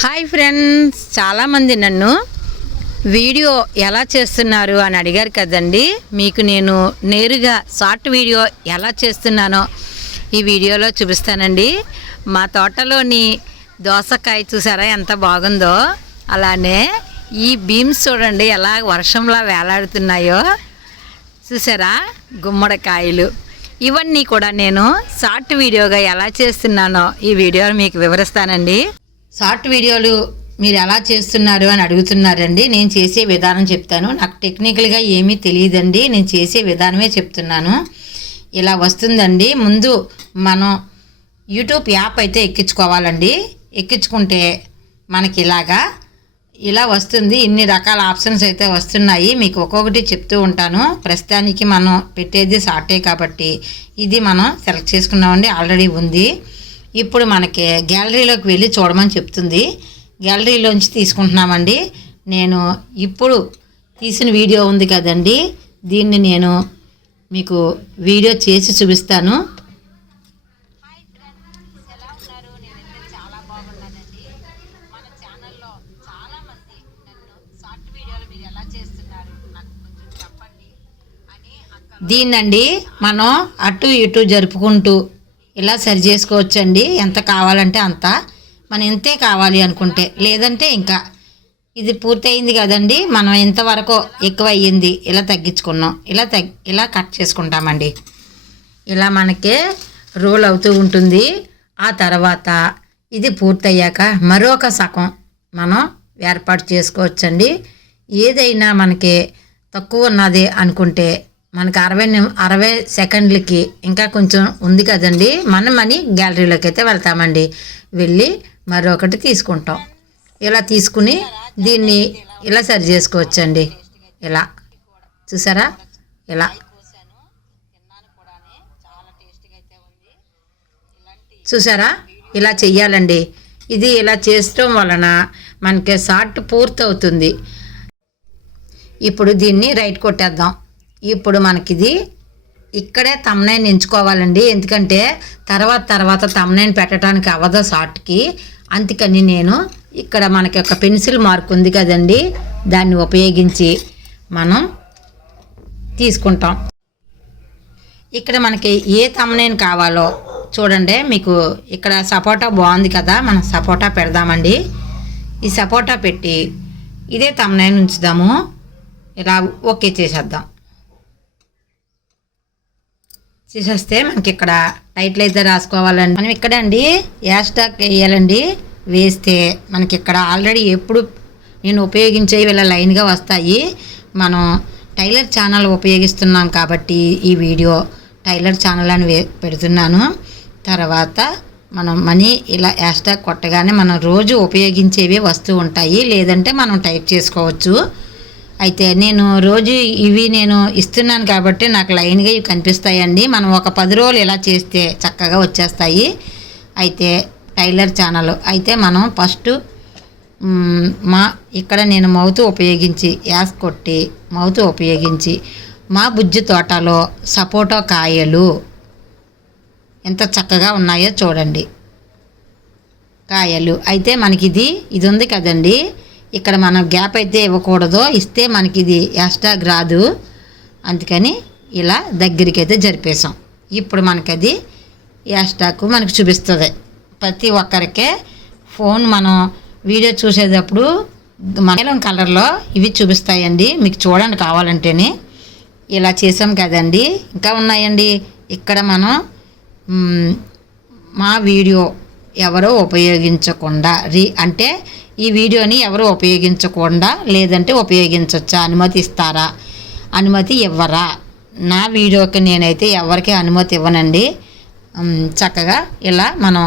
Hi friends చాలామంది నన్ను video ఎలా చేస్తున్నారు అని అడిగారు కదండి. మీకు నేను నేరుగా షార్ట్ వీడియో ఎలా చేస్తున్నానో ఈ వీడియోలో చూపిస్తానండి. మా తోటలోని దోసకాయ చూసారా ఎంత బాగుందో? అలానే ఈ బీమ్స్ చూడండి ఎలా వర్షంలా వేలాడుతున్నాయో. చూసారా? గుమ్మడికాయలు. ఇవన్నీ కూడా నేను షార్ట్ వీడియోగా ఎలా చేస్తున్నానో ఈ వీడియోలో మీకు వివరిస్తానండి. షార్ట్ వీడియోలు మీరు ఎలా చేస్తున్నారు అని అడుగుతున్నారండి. నేను చేసే విధానం చెప్తాను. నాకు టెక్నికల్గా ఏమీ తెలియదండి. నేను చేసే విధానమే చెప్తున్నాను. ఇలా వస్తుందండి. ముందు మనం యూట్యూబ్ యాప్ అయితే ఎక్కించుకోవాలండి. ఎక్కించుకుంటే మనకి ఇలాగా ఇలా వస్తుంది. ఇన్ని రకాల ఆప్షన్స్ అయితే వస్తున్నాయి. మీకు ఒక్కొక్కటి చెప్తూ ఉంటాను. ప్రస్తుతానికి మనం పెట్టేది షార్టే కాబట్టి ఇది మనం సెలెక్ట్ చేసుకున్నామండి. ఆల్రెడీ ఉంది. ఇప్పుడు మనకి గ్యాలరీలోకి వెళ్ళి చూడమని చెప్తుంది. గ్యాలరీలోంచి తీసుకుంటున్నామండి. నేను ఇప్పుడు తీసిన వీడియో ఉంది కదండి. దీన్ని నేను మీకు వీడియో చేసి చూపిస్తాను. దీన్నండి మనం అటు ఇటు జరుపుకుంటూ ఇలా సరి చేసుకోవచ్చండి. ఎంత కావాలంటే అంత. మనం ఇంతే కావాలి అనుకుంటే. లేదంటే ఇంకా. ఇది పూర్తయింది కదండి. మనం ఇంతవరకు ఎక్కువ అయ్యింది ఇలా తగ్గించుకున్నాం. ఇలా తగ్ ఇలా కట్ చేసుకుంటామండి. ఇలా మనకి రోల్ అవుతూ ఉంటుంది. ఆ తర్వాత ఇది పూర్తయ్యాక మరొక సగం మనం ఏర్పాటు చేసుకోవచ్చండి. ఏదైనా మనకి తక్కువ ఉన్నది అనుకుంటే మనకి అరవై నిమి అరవై సెకండ్లకి ఇంకా కొంచెం ఉంది కదండి. మనం మనీ గ్యాలరీలోకి అయితే వెళ్తామండి. వెళ్ళి మరొకటి తీసుకుంటాం. ఇలా తీసుకుని దీన్ని ఇలా సరి చేసుకోవచ్చండి. ఇలా. చూసారా? ఇలా. చూసారా? ఇలా చెయ్యాలండి. ఇది ఇలా చేయటం వలన మనకి షార్ట్ పూర్తవుతుంది. ఇప్పుడు దీన్ని రైట్ కొట్టేద్దాం. ఇప్పుడు మనకిది ఇక్కడే తమ్నైన్ ఎంచుకోవాలండి. ఎందుకంటే తర్వాత తర్వాత తమ్నైన్ పెట్టడానికి అవ్వదు షార్ట్కి అందుకని నేను ఇక్కడ మనకి ఒక పెన్సిల్ మార్క్ ఉంది కదండి దాన్ని ఉపయోగించి మనం తీసుకుంటాం. ఇక్కడ మనకి ఏ తమ్నైన్ కావాలో చూడండి మీకు ఇక్కడ సపోటా బాగుంది కదా మనం సపోటా పెడదామండి. ఈ సపోటా పెట్టి ఇదే తమ్నైన్ ఉంచుదాము. ఇలా ఓకే చేసేద్దాం. చేసేస్తే మనకి ఇక్కడ టైటిల్ అయితే రాసుకోవాలండి. మనం ఇక్కడ అండి యాస్టాక్ వేయాలండి. వేస్తే మనకి ఇక్కడ ఆల్రెడీ ఎప్పుడు నేను ఉపయోగించేవి ఇలా లైన్గా వస్తాయి. మనం టైలర్ ఛానల్ ఉపయోగిస్తున్నాం కాబట్టి ఈ వీడియో టైలర్ ఛానల్ అని పెడుతున్నాను. తర్వాత మనం మనీ ఇలా యాస్టాగ్ కొట్టగానే మనం రోజు ఉపయోగించేవి వస్తూ ఉంటాయి. లేదంటే మనం టైప్ చేసుకోవచ్చు. అయితే నేను రోజు ఇవి నేను ఇస్తున్నాను కాబట్టి నాకు లైన్గా ఇవి కనిపిస్తాయండి. మనం ఒక పది రోజులు ఇలా చేస్తే చక్కగా వచ్చేస్తాయి. అయితే టైలర్ ఛానల్. అయితే మనం ఫస్ట్ మా ఇక్కడ నేను మౌత్ ఉపయోగించి యాస్ కొట్టి మౌత్ ఉపయోగించి మా బుజ్జి తోటలో సపోటా కాయలు ఎంత చక్కగా ఉన్నాయో చూడండి. కాయలు. అయితే మనకి ఇది ఇది ఉంది కదండి. ఇక్కడ మనం గ్యాప్ అయితే ఇవ్వకూడదు. ఇస్తే మనకి ఇది హ్యాష్టాగ్ రాదు. అందుకని ఇలా దగ్గరికి అయితే జరిపేసాం ఇప్పుడు మనకి అది హ్యాష్టాగ్ మనకు చూపిస్తుంది. ప్రతి ఒక్కరికే ఫోన్ మనం వీడియో చూసేటప్పుడు నీలం కలర్లో ఇవి చూపిస్తాయండి. మీకు చూడండి కావాలంటేనే. ఇలా చేసాం కదండి. ఇంకా ఉన్నాయండి. ఇక్కడ మనం మా వీడియో ఎవరో ఉపయోగించకుండా రీ అంటే ఈ వీడియోని ఎవరు ఉపయోగించకుండా లేదంటే ఉపయోగించవచ్చా అనుమతి ఇస్తారా అనుమతి ఇవ్వరా? నా వీడియోకి నేనైతే ఎవరికి అనుమతి ఇవ్వనండి. చక్కగా ఇలా మనం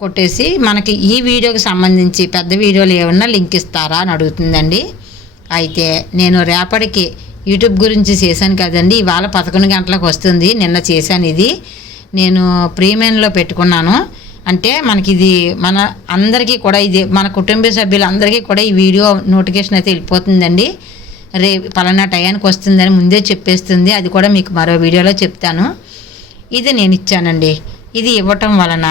కొట్టేసి మనకి ఈ వీడియోకి సంబంధించి పెద్ద వీడియోలు ఏమన్నా లింక్ ఇస్తారా అని అడుగుతుందండి. అయితే నేను రేపటికి యూట్యూబ్ గురించి చేశాను కదండి. ఇవాళ పదకొండు గంటలకు వస్తుంది. నిన్న చేశాను ఇది. నేను ప్రీమియంలో పెట్టుకున్నాను. అంటే మనకి ఇది మన అందరికీ కూడా ఇది మన కుటుంబ సభ్యులందరికీ కూడా ఈ వీడియో నోటిఫికేషన్ అయితే వెళ్ళిపోతుందండి. రే పలానా టయానికి వస్తుందని ముందే చెప్పేస్తుంది. అది కూడా మీకు మరో వీడియోలో చెప్తాను. ఇది నేను ఇచ్చానండి. ఇది ఇవ్వటం వలన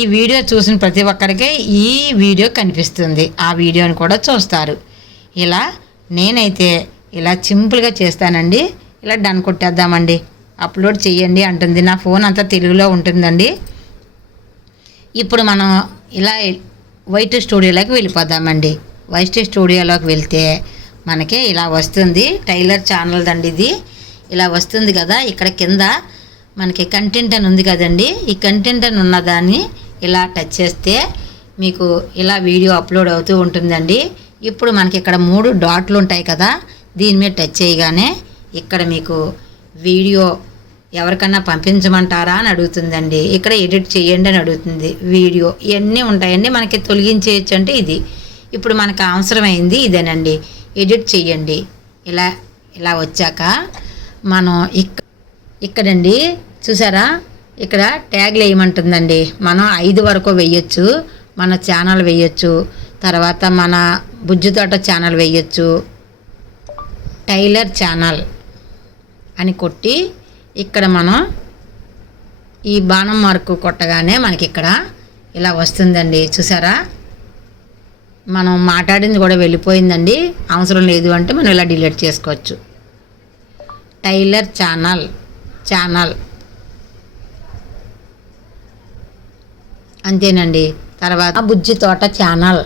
ఈ వీడియో చూసిన ప్రతి ఒక్కరికి ఈ వీడియో కనిపిస్తుంది. ఆ వీడియోని కూడా చూస్తారు. ఇలా నేనైతే ఇలా సింపుల్గా చేస్తానండి. ఇలా డన్ కొట్టేద్దామండి. అప్లోడ్ చేయండి అంటుంది. నా ఫోన్ అంతా తెలుగులో ఉంటుందండి. ఇప్పుడు మనం ఇలా వైట్ స్టూడియోలోకి వెళ్ళిపోదామండి. వైట్ స్టూడియోలోకి వెళ్తే మనకి ఇలా వస్తుంది. టైలర్ ఛానల్ దండి ఇది. ఇలా వస్తుంది కదా ఇక్కడ కింద మనకి కంటెంట్ అని ఉంది కదండి. ఈ కంటెంట్ అని ఉన్నదాన్ని ఇలా టచ్ చేస్తే మీకు ఇలా వీడియో అప్లోడ్ అవుతూ ఉంటుందండి. ఇప్పుడు మనకి ఇక్కడ మూడు డాట్లు ఉంటాయి కదా దీని మీద టచ్ చేయగానే ఇక్కడ మీకు వీడియో ఎవరికన్నా పంపించమంటారా అని అడుగుతుందండి. ఇక్కడ ఎడిట్ చేయండి అని అడుగుతుంది. వీడియో ఇవన్నీ ఉంటాయండి? మనకి తొలగించేయచ్చు అంటే ఇది. ఇప్పుడు మనకు అవసరమైంది ఇదేనండి. ఎడిట్ చేయండి. ఇలా ఇలా వచ్చాక మనం ఇక్ ఇక్కడండి. చూసారా? ఇక్కడ ట్యాగ్లు వేయమంటుందండి మనం ఐదు వరకు వెయ్యొచ్చు మన ఛానల్ వేయొచ్చు. తర్వాత మన బుజ్జి తోట ఛానల్ వేయొచ్చు. టైలర్ ఛానల్ అని కొట్టి ఇక్కడ మనం ఈ బాణం మార్కు కొట్టగానే మనకి ఇక్కడ ఇలా వస్తుందండి. చూసారా? మనం మాట్లాడింది కూడా వెళ్ళిపోయిందండి. అవసరం లేదు అంటే మనం ఇలా డిలీట్ చేసుకోవచ్చు. Tailor channel channel. అంతేనండి. తర్వాత బుజ్జి తోట ఛానల్.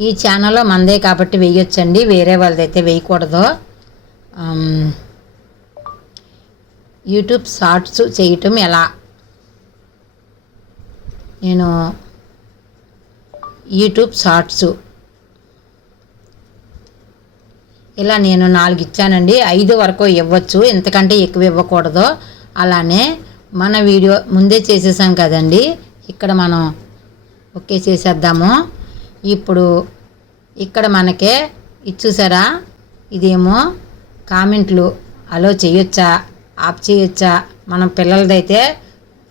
ఈ ఛానల్లో మందే కాబట్టి వేయొచ్చండి. వేరే వాళ్ళదైతే వేయకూడదు. యూట్యూబ్ షార్ట్స్ చేయటం ఎలా? నేను యూట్యూబ్ షార్ట్స్. ఇలా నేను నాలుగు ఇచ్చానండి. ఐదు వరకు ఇవ్వచ్చు. ఎంతకంటే ఎక్కువ ఇవ్వకూడదు. అలానే మన వీడియో ముందే చేసేసాం కదండి. ఇక్కడ మనం ఓకే చేసేద్దాము. ఇప్పుడు ఇక్కడ మనకే ఇది చూసారా? ఇదేమో కామెంట్లు. అలో చేయొచ్చా? ఆఫ్ చేయొచ్చా? మనం పిల్లలదైతే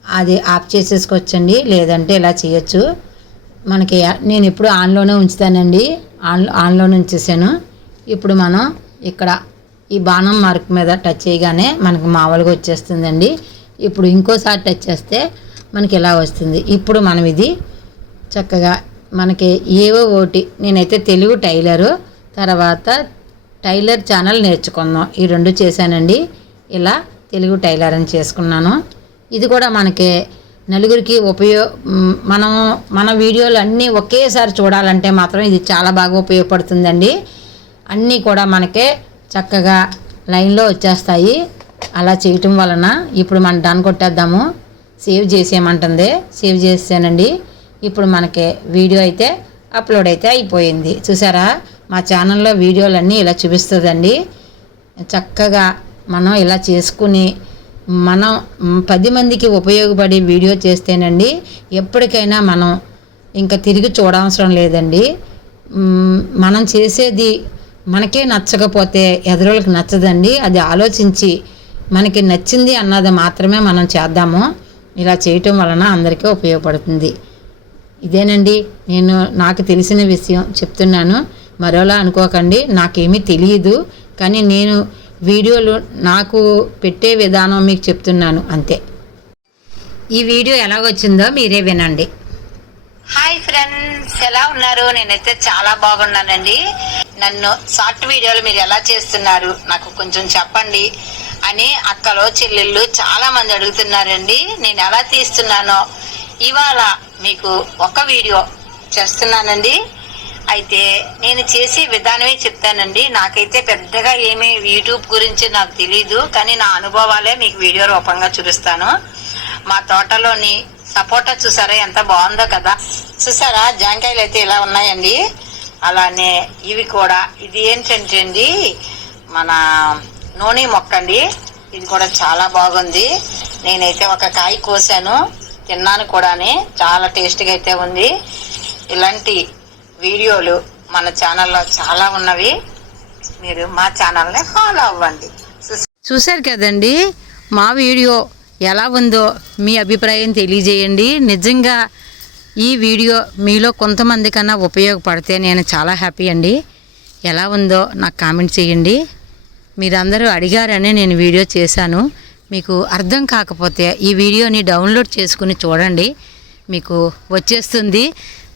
అది ఆఫ్ చేసేసుకోవచ్చండి. లేదంటే ఇలా చేయొచ్చు. మనకి నేను ఇప్పుడు ఆన్లోనే ఉంచుతానండి. ఆన్ ఆన్లోనే ఉంచేసాను. ఇప్పుడు మనం ఇక్కడ ఈ బాణం మార్క్ మీద టచ్ చేయగానే మనకు మామూలుగా వచ్చేస్తుందండి. ఇప్పుడు ఇంకోసారి టచ్ చేస్తే మనకి ఇలా వస్తుంది. ఇప్పుడు మనం ఇది చక్కగా మనకి ఏవో ఒకటి నేనైతే తెలుగు టైలరు తర్వాత టైలర్ ఛానల్ నేర్చుకుందాం. ఈ రెండు చేశానండి. ఇలా తెలుగు టైలర్ చేసుకున్నాను. ఇది కూడా మనకి నలుగురికి ఉపయోగ మనం మన వీడియోలు అన్నీ ఒకేసారి చూడాలంటే మాత్రం ఇది చాలా బాగా ఉపయోగపడుతుందండి. అన్నీ కూడా మనకే చక్కగా లైన్లో వచ్చేస్తాయి. అలా చేయటం వలన ఇప్పుడు మనం డన్ కొట్టేద్దాము. సేవ్ చేసేయమంటుంది. సేవ్ చేసానండి ఇప్పుడు మనకి వీడియో అయితే అప్లోడ్ అయితే అయిపోయింది. చూసారా? మా ఛానల్లో వీడియోలన్నీ ఇలా చూపిస్తుందండి. చక్కగా మనం ఇలా చేసుకుని మనం పది మందికి ఉపయోగపడే వీడియో చేస్తేనండి ఎప్పటికైనా మనం ఇంకా తిరిగి చూడవసరం లేదండి. మనం చేసేది మనకే నచ్చకపోతే ఎదురోళ్ళకి నచ్చదండి. అది ఆలోచించి మనకి నచ్చింది అన్నది మాత్రమే మనం చేద్దాము. ఇలా చేయటం వలన అందరికీ ఉపయోగపడుతుంది. ఇదేనండి. నేను నాకు తెలిసిన విషయం చెప్తున్నాను. మరోలా అనుకోకండి. నాకేమీ తెలియదు. కానీ నేను వీడియోలు నాకు పెట్టే విధానం మీకు చెప్తున్నాను అంతే. ఈ వీడియో ఎలాగొచ్చిందో మీరే వినండి. హాయ్ ఫ్రెండ్స్ ఎలా ఉన్నారు? నేనైతే చాలా బాగున్నానండి. నన్ను షార్ట్ వీడియోలు మీరు ఎలా చేస్తున్నారు నాకు కొంచెం చెప్పండి అని అక్కలో చెల్లెళ్ళు చాలా మంది అడుగుతున్నారండి. నేను ఎలా తీస్తున్నానో ఇవాళ మీకు ఒక వీడియో చేస్తున్నానండి. అయితే నేను చేసే విధానమే చెప్తానండి. నాకైతే పెద్దగా ఏమి యూట్యూబ్ గురించి నాకు తెలియదు కానీ నా అనుభవాలే మీకు వీడియో రూపంగా చూపిస్తాను. మా తోటలోని సపోటా చూసారా? ఎంత బాగుందో కదా. చూసారా? జాంకాయలు అయితే ఇలా ఉన్నాయండి. అలానే ఇవి కూడా. ఇది ఏంటంటే అండి మన నూనె మొక్క అండి ఇది కూడా చాలా బాగుంది. నేనైతే ఒక కాయ కోసాను. తిన్నాను కూడాని. చాలా టేస్ట్గా అయితే ఉంది. ఇలాంటి వీడియోలు మన ఛానల్లో చాలా ఉన్నవి. మీరు మా ఛానల్ని ఫాలో అవ్వండి. చూశారు కదండి మా వీడియో ఎలా ఉందో మీ అభిప్రాయం తెలియజేయండి. నిజంగా ఈ వీడియో మీలో కొంతమంది కన్నా ఉపయోగపడితే నేను చాలా హ్యాపీ అండి. ఎలా ఉందో నాకు కామెంట్ చేయండి. మీరందరూ అడిగారని నేను వీడియో చేశాను. మీకు అర్థం కాకపోతే ఈ వీడియోని డౌన్లోడ్ చేసుకుని చూడండి. మీకు వచ్చేస్తుంది.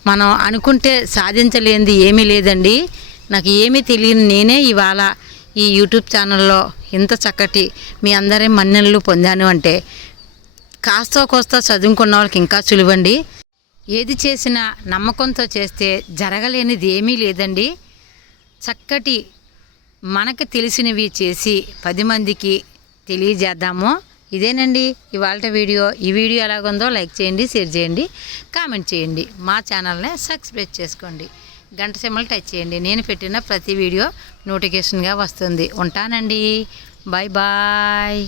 మనం అనుకుంటే సాధించలేనిది ఏమీ లేదండి. నాకు ఏమీ తెలియని నేనే ఇవాళ ఈ యూట్యూబ్ ఛానల్లో ఇంత చక్కటి మీ అందరి మన్నెళ్ళు పొందాను అంటే కాస్తో కోస్త చదువుకున్న వాళ్ళకి ఇంకా సులువండి. ఏది చేసినా నమ్మకంతో చేస్తే జరగలేనిది ఏమీ లేదండి. చక్కటి మనకు తెలిసినవి చేసి పది మందికి తెలియజేద్దాము. ఇదేనండి ఇవాళ వీడియో. ఈ వీడియో ఎలాగుందో లైక్ చేయండి షేర్ చేయండి కామెంట్ చేయండి. మా ఛానల్ని సబ్స్క్రైబ్ చేసుకోండి. గంట సింబల్ టచ్ చేయండి. నేను పెట్టిన ప్రతి వీడియో నోటిఫికేషన్గా వస్తుంది. ఉంటానండి. Bye bye.